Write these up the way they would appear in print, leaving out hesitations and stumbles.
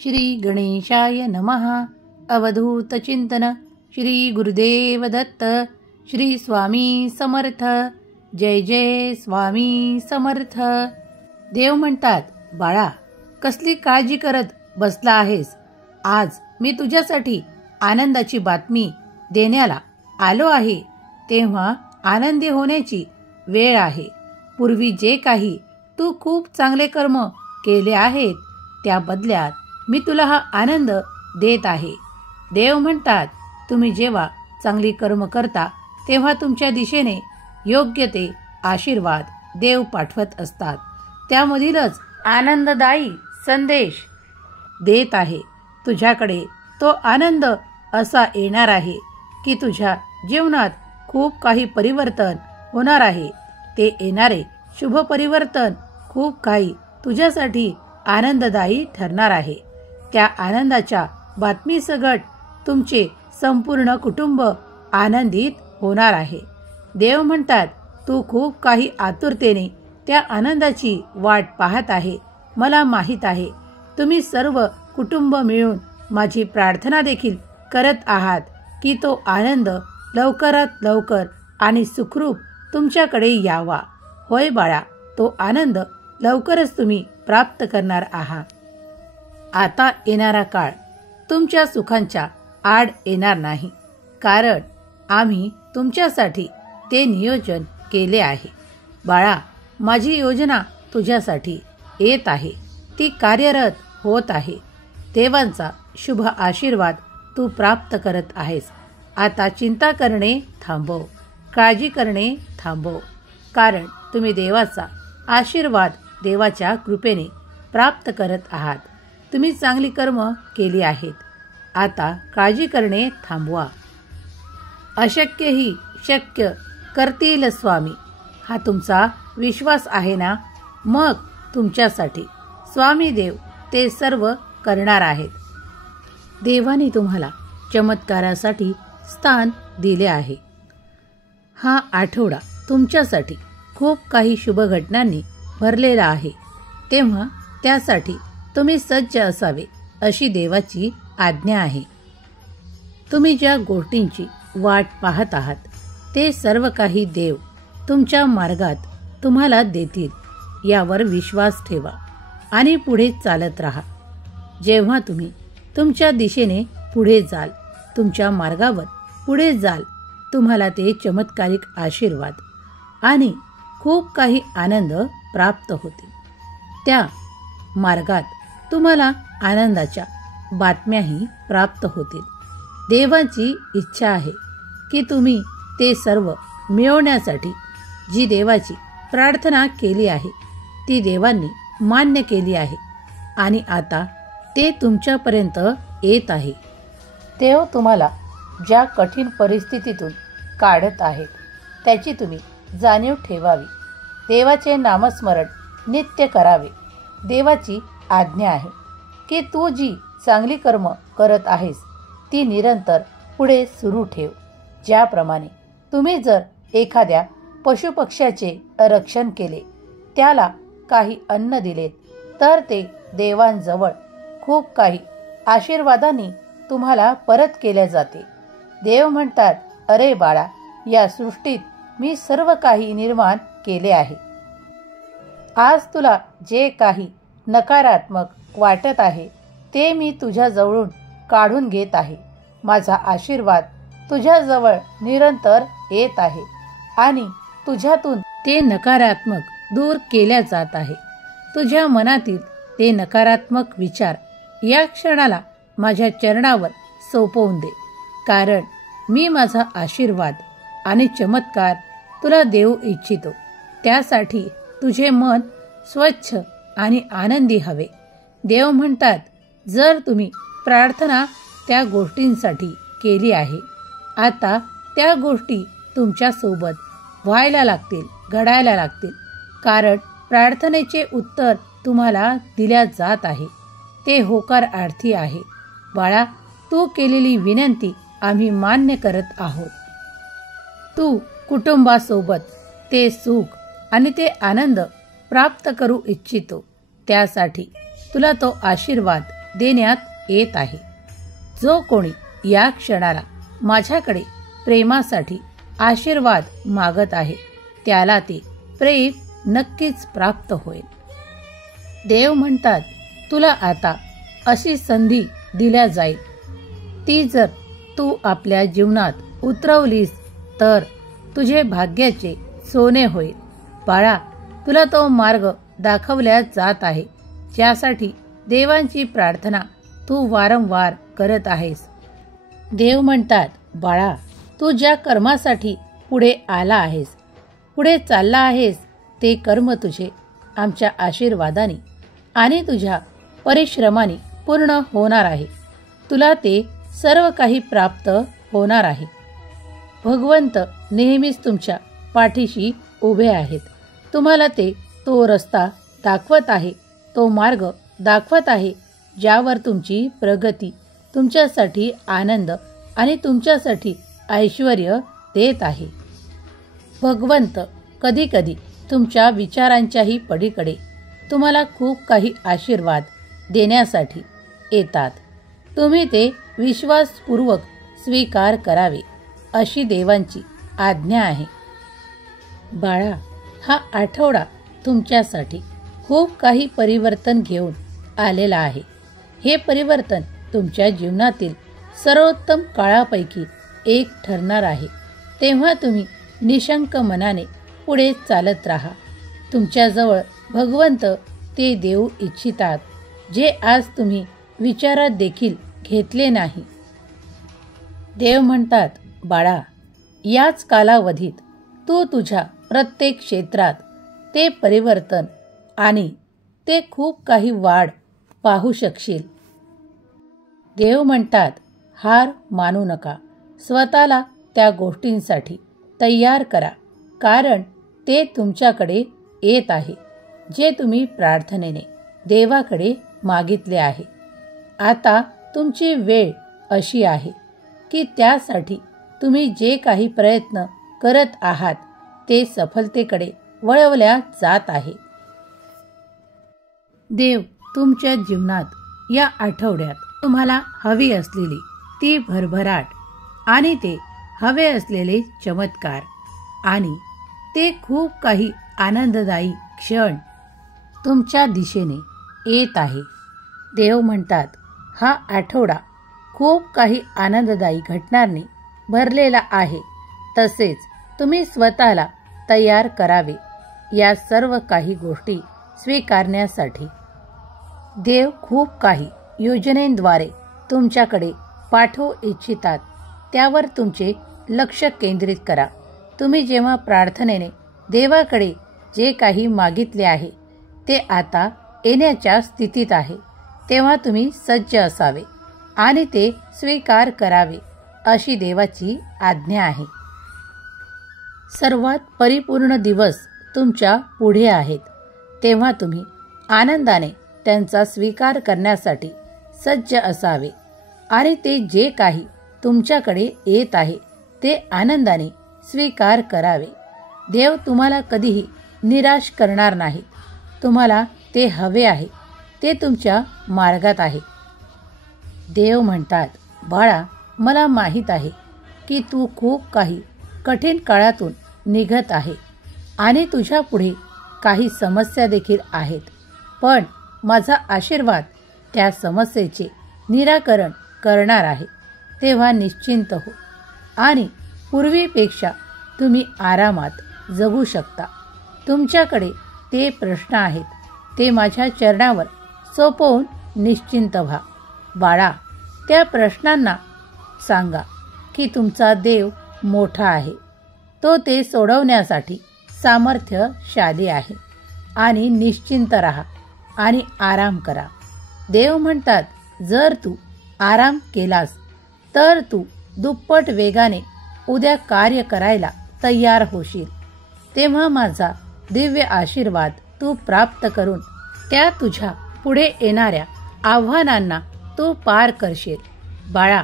श्री गणेशाय नमः. अवधूत चिंतन. श्री गुरुदेव दत्त. श्री स्वामी समर्थ. जय जय स्वामी समर्थ. देव म्हणतात, बाळा, कसली काळजी करत बसला आहेस? आज मी तुझ्यासाठी आनंदाची बातमी देण्याला आलो आहे. तेव्हा आनंदी होण्याची वेळ आहे. पूर्वी जे काही तू खूप चांगले कर्म केले आहेत त्या बदल्यात मी तुला हा आनंद देत आहे. देव म्हणतात, तुम्ही जेव्हा चांगली कर्म करता तेव्हा तुमच्या दिशेने योग्य ते आशीर्वाद देव पाठवत असतात. त्यामधीलच आनंददायी संदेश देत आहे. तुझ्याकडे तो आनंद असा येणार आहे की तुझ्या जीवनात खूप काही परिवर्तन होणार आहे. ते येणारे शुभ परिवर्तन खूप काही तुझ्यासाठी आनंददायी ठरणार आहे. त्या आनंदाच्या बातमीसकट तुमचे संपूर्ण कुटुंब आनंदित होणार आहे. देव म्हणतात, तू खूप काही आतुरतेने त्या आनंदाची वाट पाहत आहे. मला माहीत आहे, तुम्ही सर्व कुटुंब मिळून माझी प्रार्थना देखील करत आहात की तो आनंद लवकरात लवकर आणि सुखरूप तुमच्याकडे यावा. होय बाळा, तो आनंद लवकरच तुम्ही प्राप्त करणार आहात. आता येणारा काळ तुमच्या सुखांच्या आड येणार नाही, कारण आम्ही तुमच्यासाठी ते नियोजन केले आहे. बाळा, माझी योजना तुझ्यासाठी येत आहे. ती कार्यरत होत आहे. देवांचा शुभ आशीर्वाद तू प्राप्त करत आहेस. आता चिंता करणे थांबव, काळजी करणे थांबव, कारण तुम्ही देवाचा आशीर्वाद देवाच्या कृपेने प्राप्त करत आहात. तुम्ही चांगली कर्म केली आहेत. आता काळजी करणे थांबवा. अशक्यही शक्य करतील स्वामी, हा तुमचा विश्वास आहे ना? मग तुमच्यासाठी स्वामी देव ते सर्व करणार आहेत. देवाने तुम्हाला चमत्कारासाठी स्थान दिले आहे. हा आठवडा तुमच्यासाठी खूप काही शुभ घटनांनी भरलेला आहे. तेव्हा त्यासाठी तुम्ही सज्ज असावे अशी देवाची आज्ञा आहे. तुम्ही ज्या गोष्टींची वाट पाहत आहात ते सर्व काही देव तुमच्या मार्गात तुम्हाला देतील. यावर विश्वास ठेवा आणि पुढे चालत राहा. जेव्हा तुम्ही तुमच्या दिशेने पुढे जाल, तुमच्या मार्गावर पुढे जाल, तुम्हाला ते चमत्कारिक आशीर्वाद आणि खूप काही आनंद प्राप्त होतील. त्या मार्गात तुम्हाला आनंदाच्या बातम्याही प्राप्त होतील. देवाची इच्छा आहे की तुम्ही ते सर्व मिळवण्यासाठी जी देवाची प्रार्थना केली आहे ती देवांनी मान्य केली आहे आणि आता ते तुमच्यापर्यंत येत आहे. देव तुम्हाला ज्या कठीण परिस्थितीतून काढत आहेत त्याची तुम्ही जाणीव ठेवावी. देवाचे नामस्मरण नित्य करावे. देवाची आज्ञा आहे की तू जी चांगली कर्म करत आहेस ती निरंतर पुढे सुरू ठेव. ज्याप्रमाणे तुम्ही जर एखाद्या पशुपक्ष्याचे रक्षण केले, त्याला काही अन्न दिलेत, तर ते देवांजवळ खूप काही आशीर्वादांनी तुम्हाला परत केले जाते. देव म्हणतात, अरे बाळा, या सृष्टीत मी सर्व काही निर्माण केले आहे. आज तुला जे काही नकारात्मक वाटत आहे ते मी तुझ्याजवळून काढून घेत आहे. माझा आशीर्वाद तुझ्याजवळ निरंतर येत आहे आणि तुझ्यातून ते नकारात्मक दूर केल्या जात आहे. तुझ्या मनातील ते नकारात्मक विचार या क्षणाला माझ्या चरणावर सोपवून दे, कारण मी माझा आशीर्वाद आणि चमत्कार तुला देऊ इच्छितो. त्यासाठी तुझे मन स्वच्छ आणि आनंदी हवे. देव म्हणतात, जर तुम्ही प्रार्थना त्या गोष्टींसाठी केली आहे, आता त्या गोष्टी तुमच्या सोबत व्हायला लागतील, घडायला लागतील, कारण प्रार्थनेचे उत्तर तुम्हाला दिल्या जात आहे. ते होकारार्थी आहे. बाळा, तू केलेली विनंती आम्ही मान्य करत आहोत. तू कुटुंबासोबत ते सुख आणि ते आनंद प्राप्त करू इच्छितो. त्यासाठी तुला तो आशीर्वाद देण्यात येत आहे. जो कोणी या क्षणाला माझ्याकडे प्रेमासाठी आशीर्वाद मागत आहे त्याला ते प्रेम नक्कीच प्राप्त होईल. देव म्हणतात, तुला आता अशी संधी दिल्या जाईल. ती जर तू आपल्या जीवनात उतरवलीस तर तुझे भाग्याचे सोने होईल. बाळा, तुला तो मार्ग दाखवल्या जात आहे ज्यासाठी देवांची प्रार्थना तू वारंवार करत आहेस. देव म्हणतात, बाळा, तू ज्या कर्मासाठी पुढे आला आहेस, पुढे चालला आहेस, ते कर्म तुझे आमच्या आशीर्वादाने आणि तुझ्या परिश्रमाने पूर्ण होणार आहे. तुला ते सर्व काही प्राप्त होणार आहे. भगवंत नेहमीच तुमच्या पाठीशी उभे आहेत. तुम्हाला तो रस्ता दाखवत आहे, तो मार्ग दाखवत आहे ज्यावर तुमची प्रगती तुमच्यासाठी आनंद आणि तुमच्यासाठी ऐश्वर्य देत आहे. भगवंत कधीकधी तुमच्या विचारांच्याही पलीकडे तुम्हाला खूप काही आशीर्वाद देण्यासाठी येतात. तुम्ही ते विश्वासपूर्वक स्वीकार करावे अशी देवांची आज्ञा आहे. बाळा, हा आठवडा तुमच्यासाठी खूप काही परिवर्तन घेऊन आलेला आहे. हे परिवर्तन तुमच्या जीवनातील सर्वोत्तम काळापैकी एक ठरणार आहे. तेव्हा तुम्ही निशंक मनाने पुढे चालत राहा. तुमच्याजवळ भगवंत ते देऊ इच्छितात जे आज तुम्ही विचारात देखील घेतले नाही. देव म्हणतात, बाळा, याच कालावधीत तू तुझ्या प्रत्येक क्षेत्रात ते परिवर्तन आणि ते खूप काही वाढ पाहू शकशील. देव म्हणतात, हार मानू नका. स्वतःला त्या गोष्टींसाठी तयार करा, कारण ते तुमच्याकडे येत आहे जे तुम्ही प्रार्थनेने देवाकडे मागितले आहे. आता तुमची वेळ अशी आहे की त्यासाठी तुम्ही जे काही प्रयत्न करत आहात ते सफलतेकडे वळवल्या जात आहे. देव तुमच्या जीवनात या आठवड्यात तुम्हाला हवी असलेली ती भरभराट आणि ते हवे असलेले चमत्कार आणि ते खूप काही आनंददायी क्षण तुमच्या दिशेने येत आहे. देव म्हणतात, हा आठवडा खूप काही आनंददायी घटनांनी भरलेला आहे. तसेच तुम्ही स्वतःला तयार करावे या सर्व काही गोष्टी स्वीकारण्यासाठी. देव खूप काही योजनेद्वारे तुमच्याकडे पाठवू इच्छितात. त्यावर तुमचे लक्ष केंद्रित करा. तुम्ही जेव्हा प्रार्थनेने देवाकडे जे काही मागितले आहे ते आता येण्याच्या स्थितीत आहे, तेव्हा तुम्ही सज्ज असावे आणि ते स्वीकार करावे अशी देवाची आज्ञा आहे. सर्वात परिपूर्ण दिवस तुमच्या पुढे आहेत, तेव्हा तुम्ही आनंदाने त्यांचा स्वीकार करण्यासाठी सज्ज असावे आणि ते जे काही तुमच्याकडे येत आहे ते आनंदाने स्वीकार करावे. देव तुम्हाला कधीही निराश करणार नाही. तुम्हाला ते हवे आहे, ते तुमच्या मार्गात आहे. देव म्हणतात, बाळा, मला माहीत आहे की तू खूप काही कठीण काळातून निघत आहे आणि तुझ्या पुढे काही समस्या देखील आहेत, पण माझा आशीर्वाद त्या समस्येचे निराकरण करणार आहे. तेव्हा निश्चिंत हो आणि पूर्वीपेक्षा तुम्ही आरामात जगू शकता. तुमच्याकडे ते प्रश्न आहेत ते माझ्या चरणावर सोपवून निश्चिंत व्हा. बाळा, त्या प्रश्नांना सांगा की तुमचा देव मोठा आहे. तो ते सोडवण्यासाठी सामर्थ्यशाली आहे आणि निश्चिंत राहा आणि आराम करा. देव म्हणतात, जर तू आराम केलास तर तू दुप्पट वेगाने उद्या कार्य करायला तयार होशील. तेव्हा माझा दिव्य आशीर्वाद तू प्राप्त करून त्या तुझ्या पुढे येणाऱ्या आव्हानांना तू पार करशील. बाळा,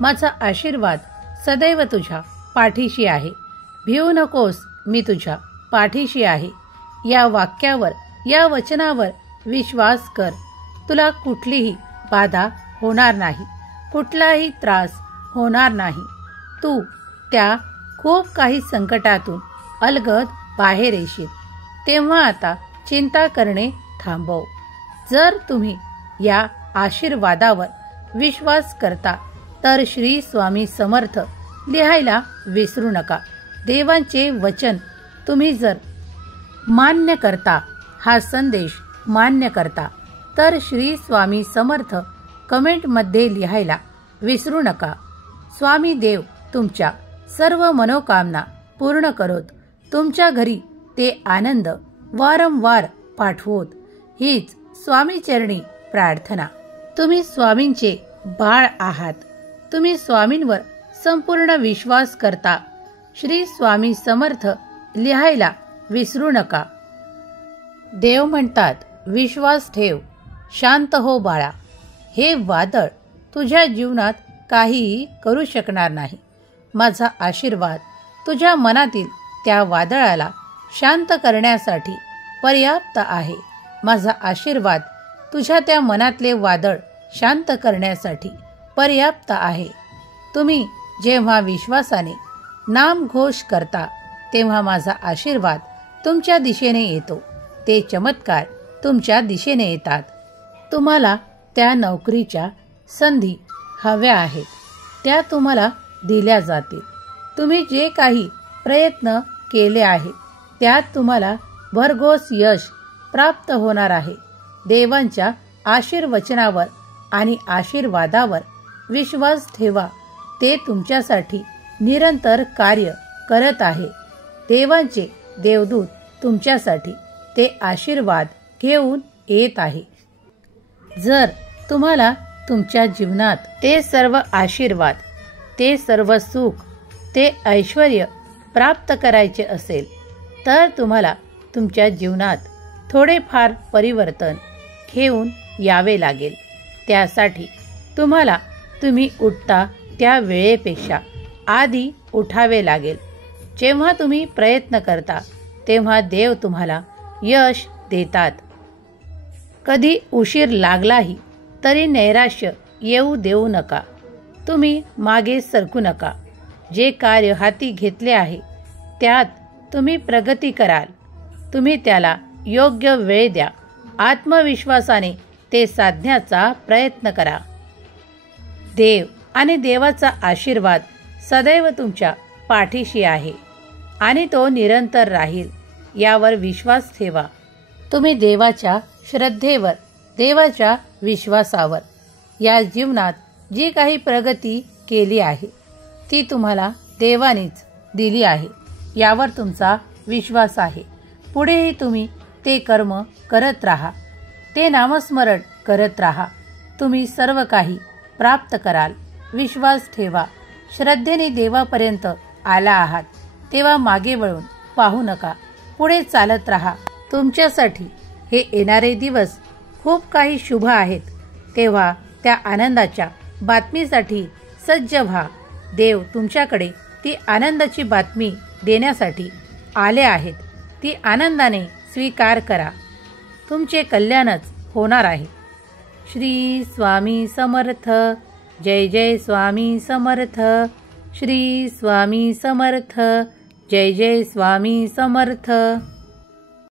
माझा आशीर्वाद सदैव तुझ्या पाठीशी आहे. भिवू नकोस, मी तुझ्या पाठीशी आहे. या वाक्यावर, या वचनावर विश्वास कर. तुला कुठलीही बाधा होणार नाही, कुठलाही त्रास होणार नाही. तू त्या खूप काही संकटातून अलगद बाहेर येशील. तेव्हा आता चिंता करणे थांबव. जर तुम्ही या आशीर्वादावर विश्वास करता तर श्री स्वामी समर्थ लिहायला विसरू नका. देवांचे वचन तुम्ही जर मान्य करता, हा संदेश मान्य करता, तर श्री स्वामी समर्थ कमेंटमध्ये लिहायला विसरू नका. स्वामी देव तुमच्या सर्व मनोकामना पूर्ण करोत. तुमच्या घरी ते आनंद वारंवार पाठवोत. हीच स्वामी चरणी प्रार्थना. तुम्ही स्वामींचे बाळ आहात. तुम्ही स्वामींवर संपूर्ण विश्वास करता. श्री स्वामी समर्थ लिहायला विसरू नका. देव म्हणतात, विश्वास ठेव, शांत हो बाळा. हे वादळ तुझ्या जीवनात काहीही करू शकणार नाही. माझा आशीर्वाद तुझ्या मनातील त्या वादळाला शांत करण्यासाठी पर्याप्त आहे. माझा आशीर्वाद तुझ्या त्या मनातले वादळ शांत करण्यासाठी पर्याप्त आहे. तुम्ही जेव्हा विश्वासाने नामघोष करता तेव्हा माझा आशीर्वाद तुमच्या दिशेने येतो. ते चमत्कार तुमच्या दिशेने येतात. तुम्हाला त्या नोकरीच्या संधी हव्या आहेत, त्या तुम्हाला दिल्या जातील. तुम्ही जे काही प्रयत्न केले आहेत त्यात तुम्हाला भरघोस यश प्राप्त होणार आहे. देवांच्या आशीर्वचनावर आणि आशीर्वादावर विश्वास ठेवा. ते तुमच्यासाठी निरंतर कार्य करत आहे. देवांचे देवदूत तुमच्यासाठी ते आशीर्वाद घेऊन येत आहे. जर तुम्हाला तुमच्या जीवनात ते सर्व आशीर्वाद, ते सर्व सुख, ते ऐश्वर्य प्राप्त करायचे असेल तर तुम्हाला तुमच्या जीवनात थोडेफार परिवर्तन घेऊन यावे लागेल. त्यासाठी तुम्ही उठता त्या वेळेपेक्षा आधी उठावे लागेल. जेव्हा तुम्ही प्रयत्न करता तेव्हा देव तुम्हाला यश देतात. कधी उशीर लागलाही तरी नैराश्य येऊ देऊ नका. तुम्ही मागे सरकू नका. जे कार्य हाती घेतले आहे त्यात तुम्ही प्रगती कराल. तुम्ही त्याला योग्य वेळ द्या. आत्मविश्वासाने ते साधण्याचा प्रयत्न करा. देव आणि देवाचा आशीर्वाद सदैव तुमच्या पाठीशी आहे आणि तो निरंतर राहील, यावर विश्वास ठेवा. तुम्ही देवाच्या श्रद्धेवर, देवाच्या विश्वासावर या जीवनात जी काही प्रगती केली आहे ती तुम्हाला देवानेच दिली आहे, यावर तुमचा विश्वास आहे. पुढेही तुम्ही ते कर्म करत राहा, ते नामस्मरण करत राहा. तुम्ही सर्व काही प्राप्त कराल. विश्वास ठेवा. श्रद्धेने देवापर्यंत आला आहात तेव्हा मागे वळून पाहू नका. पुढे चालत राहा. तुमच्यासाठी हे येणारे दिवस खूप काही शुभ आहेत. तेव्हा त्या आनंदाच्या बातमीसाठी सज्ज व्हा. देव तुमच्याकडे ती आनंदाची बातमी देण्यासाठी आले आहेत. ती आनंदाने स्वीकार करा. तुमचे कल्याणच होणार आहे. श्री स्वामी समर्थ. जय जय स्वामी समर्थ. श्री स्वामी समर्थ. जय जय स्वामी समर्थ.